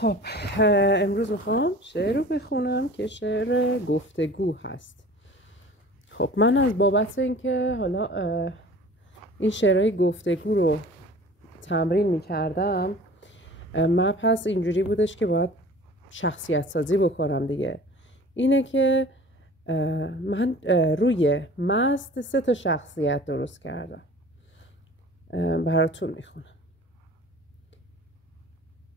خب امروز میخوام شعر رو بخونم که شعر گفتگو هست. خب من از بابت اینکه حالا این شعرهای گفتگو رو تمرین میکردم، من پس اینجوری بودش که باید شخصیت سازی بکنم دیگه. اینه که من روی مست 3 شخصیت درست کردم، براتون میخونم.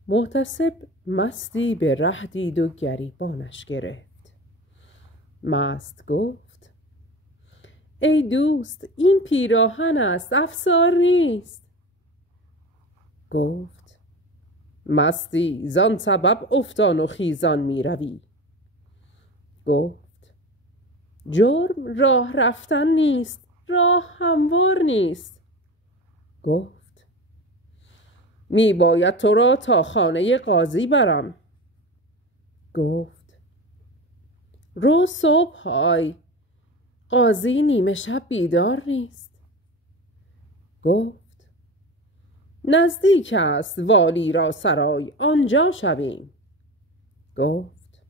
محتسب مستی به ره دید و گریبانش گرفت. مست گفت ای دوست این پیراهن است، افسار نیست. گفت مستی زان سبب افتان و خیزان می روی. گفت جرم راه رفتن نیست، راه هموار نیست. گفت می باید تو را تا خانه قاضی برم. گفت رو صبح های، قاضی نیمه شب بیدار نیست. گفت نزدیک است والی را سرای، آنجا شویم. گفت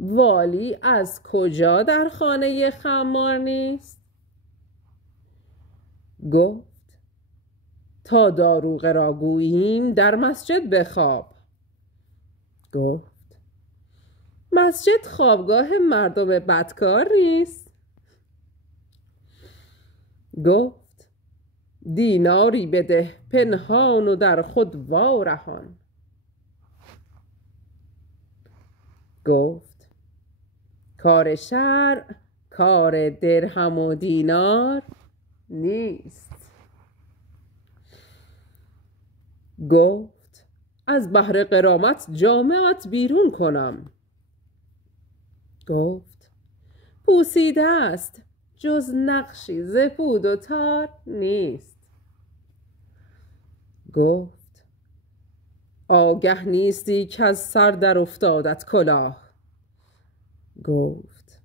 والی از کجا در خانه خمار نیست؟ گفت تا داروغه را گوییم در مسجد بخواب. گفت مسجد خوابگاه مردم بدکار نیست. گفت دیناری بده پنهان و در خود وارهان. گفت کار شرع کار درهم و دینار نیست. گفت از بهر غرامت جامه‌ات بیرون کنم. گفت پوسیده است، جز نقشی ز پود و تار نیست. گفت آگه نیستی که از سر در افتادت کلاه. گفت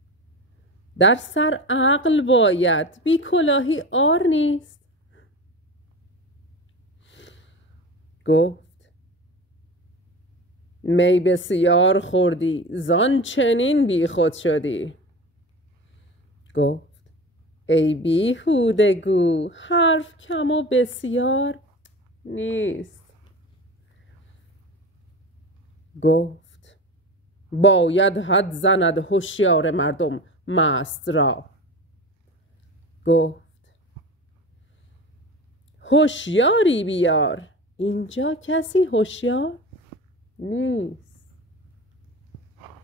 در سر عقل باید، بی کلاهی عار نیست. گفت می بسیار خوردی زان چنین بی خود شدی. گفت ای بیهوده گو، حرف کم و بسیار نیست. گفت باید حد زند هوشیار مردم مست را. گفت هوشیاری بیار، اینجا کسی هوشیار نیست.